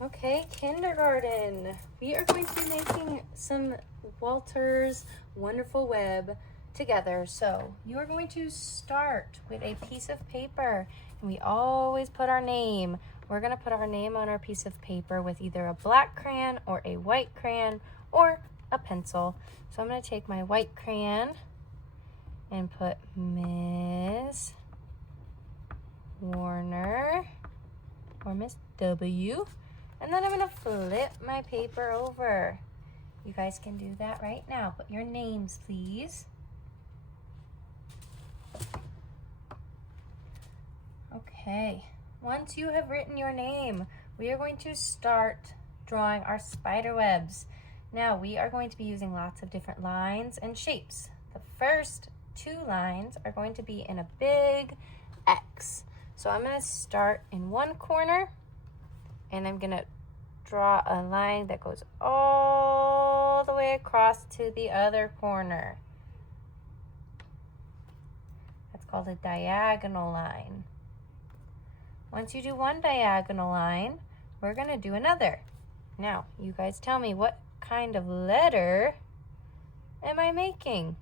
Okay, kindergarten. We are going to be making some Walter's Wonderful Web together. So you are going to start with a piece of paper, and we always put our name. We're going to put our name on our piece of paper with either a black crayon or a white crayon or a pencil. So I'm going to take my white crayon and put Miss Warner or Miss W. And then I'm going to flip my paper over. You guys can do that right now. Put your names, please. Okay. Once you have written your name, we are going to start drawing our spider webs. Now, we are going to be using lots of different lines and shapes. The first 2 lines are going to be in a big X. So I'm going to start in one corner, and I'm going to draw a line that goes all the way across to the other corner. That's called a diagonal line. Once you do one diagonal line, we're going to do another. Now, you guys tell me, what kind of letter am I making?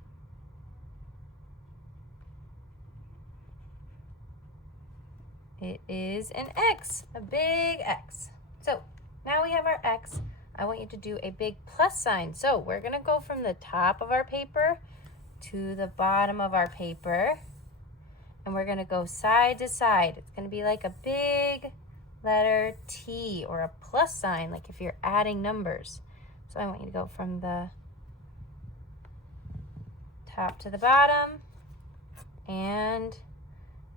It is an X, a big X. So now we have our X. I want you to do a big plus sign. So we're going to go from the top of our paper to the bottom of our paper. And we're going to go side to side. It's going to be like a big letter T or a plus sign, like if you're adding numbers. So I want you to go from the top to the bottom and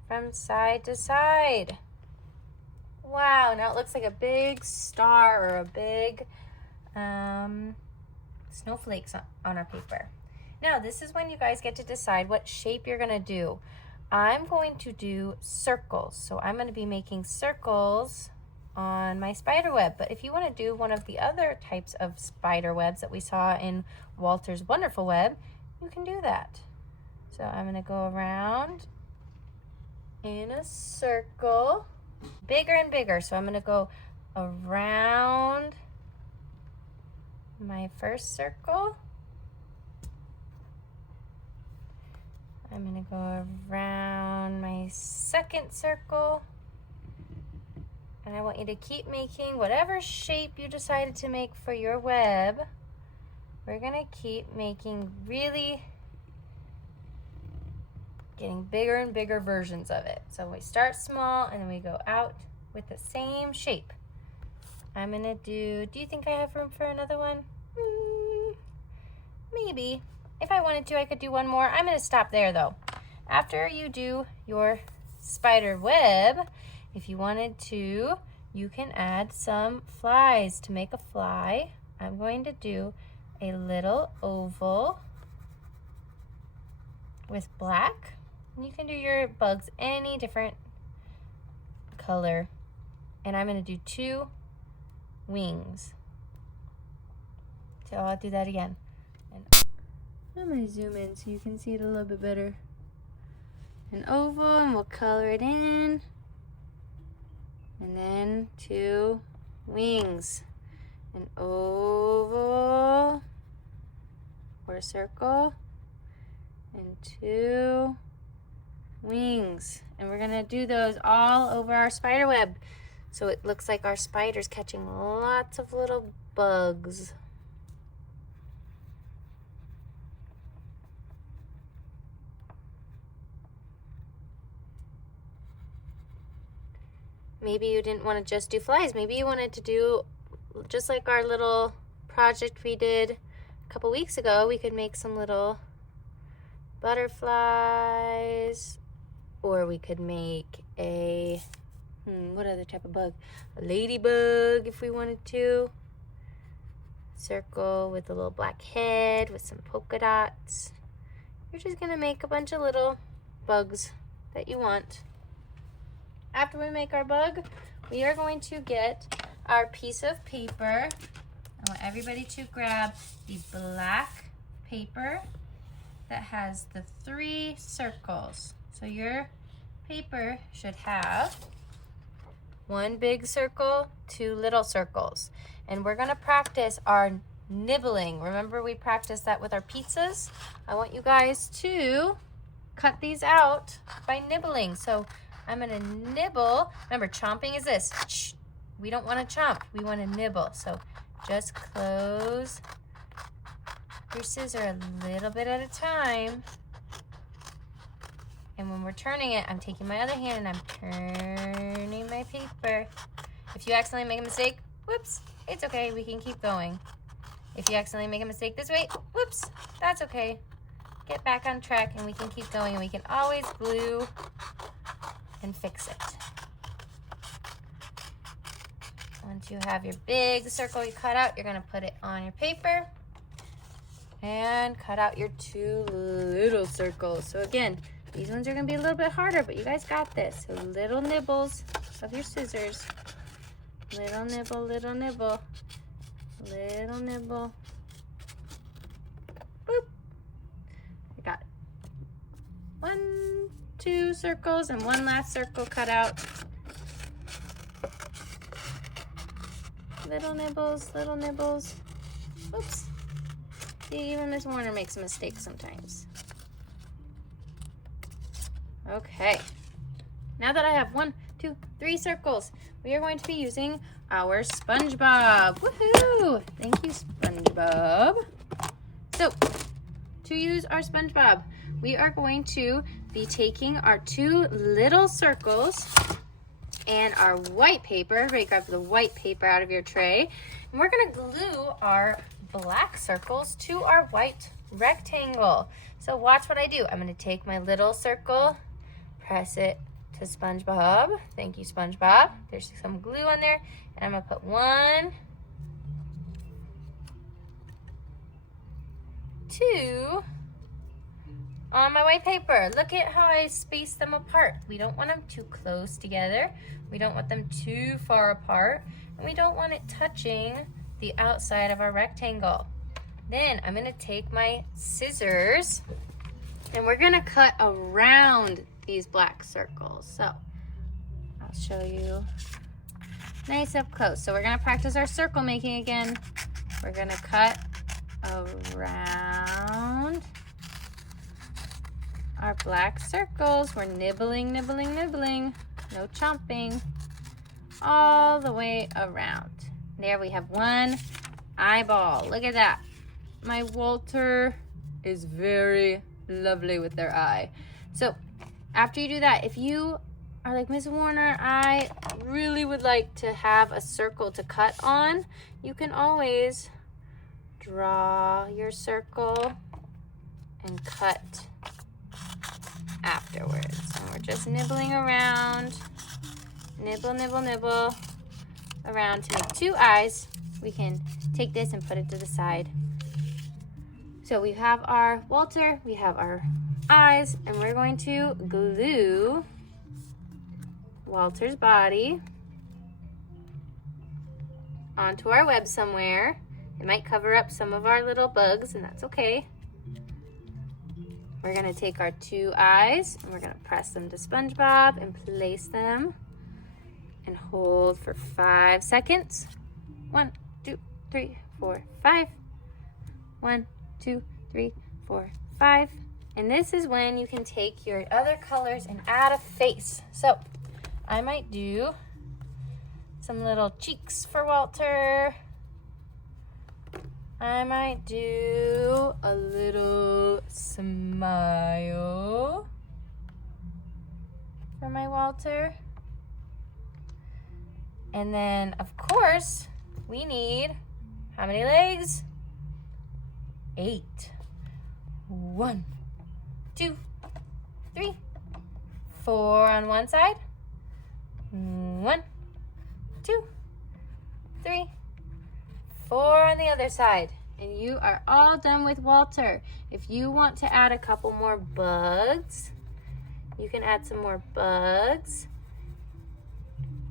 from side to side. Wow, now it looks like a big star or a big snowflakes on our paper. Now, this is when you guys get to decide what shape you're going to do. I'm going to do circles. So I'm going to be making circles on my spider web. But if you want to do one of the other types of spider webs that we saw in Walter's Wonderful Web, you can do that. So I'm going to go around in a circle, bigger and bigger. So I'm going to go around my first circle. I'm going to go around my second circle. And I want you to keep making whatever shape you decided to make for your web. We're going to keep making really getting bigger and bigger versions of it. So we start small and then we go out with the same shape. I'm going to do you think I have room for another one? Maybe. If I wanted to, I could do one more. I'm going to stop there though. After you do your spider web, if you wanted to, you can add some flies. To make a fly, I'm going to do a little oval with black. You can do your bugs any different color. And I'm going to do 2 wings. So I'll do that again. And I'm going to zoom in so you can see it a little bit better. An oval, and we'll color it in. And then 2 wings. An oval or a circle. And 2 wings. And we're going to do those all over our spider web. So it looks like our spider's catching lots of little bugs. Maybe you didn't want to just do flies. Maybe you wanted to do just like our little project we did a couple weeks ago. We could make some little butterflies, or we could make a what other type of bug? A ladybug if we wanted to. Circle with a little black head with some polka dots. You're just gonna make a bunch of little bugs that you want. After we make our bug, we are going to get our piece of paper. I want everybody to grab the black paper that has the 3 circles. So your paper should have 1 big circle, 2 little circles. And we're gonna practice our nibbling. Remember we practiced that with our pizzas? I want you guys to cut these out by nibbling. So I'm gonna nibble. Remember, chomping is this. Shh. We don't wanna chomp, we wanna nibble. So just close your scissor a little bit at a time. And when we're turning it, I'm taking my other hand and I'm turning my paper. If you accidentally make a mistake, whoops, it's okay, we can keep going. If you accidentally make a mistake this way, whoops, that's okay. Get back on track and we can keep going, and we can always glue and fix it. Once you have your big circle you cut out, you're gonna put it on your paper and cut out your 2 little circles. So again, these ones are gonna be a little bit harder, but you guys got this. So little nibbles of your scissors. Little nibble, little nibble, little nibble. Boop. I got 1, 2 circles and 1 last circle cut out. Little nibbles, little nibbles. Oops. Even Miss Warner makes a mistake sometimes. Okay. Now that I have 1, 2, 3 circles, we are going to be using our SpongeBob. Woohoo! Thank you, SpongeBob. So, to use our SpongeBob, we are going to be taking our 2 little circles and our white paper. Everybody grab the white paper out of your tray. And we're gonna glue our black circles to our white rectangle. So watch what I do. I'm gonna take my little circle, press it to SpongeBob. Thank you, SpongeBob. There's some glue on there. And I'm gonna put 1, 2 on my white paper. Look at how I space them apart. We don't want them too close together. We don't want them too far apart. And we don't want it touching the outside of our rectangle. Then I'm gonna take my scissors and we're gonna cut around these black circles. So I'll show you nice up close. So we're gonna practice our circle making again. We're gonna cut around our black circles. We're nibbling, nibbling, nibbling. No chomping. All the way around. There we have 1 eyeball. Look at that. My Walter is very lovely with their eye. So after you do that, if you are like, Miss Warner, I really would like to have a circle to cut on, you can always draw your circle and cut afterwards. And we're just nibbling around, nibble, nibble, nibble around to make 2 eyes. We can take this and put it to the side. So we have our Walter, we have our eyes, and we're going to glue Walter's body onto our web somewhere. It might cover up some of our little bugs, and that's okay. We're gonna take our 2 eyes and we're gonna press them to SpongeBob and place them and hold for 5 seconds. 1, 2, 3, 4, 5. 1, 2, 3, 4, 5. And this is when you can take your other colors and add a face. So I might do some little cheeks for Walter. I might do a little smile for my Walter. And then, of course, we need how many legs? 8. 1, 2, 3, 4 on one side. 1, 2, 3, 4 on the other side. And you are all done with Walter. If you want to add a couple more bugs, you can add some more bugs.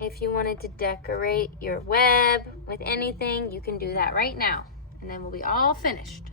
If you wanted to decorate your web with anything, you can do that right now. And then we'll be all finished.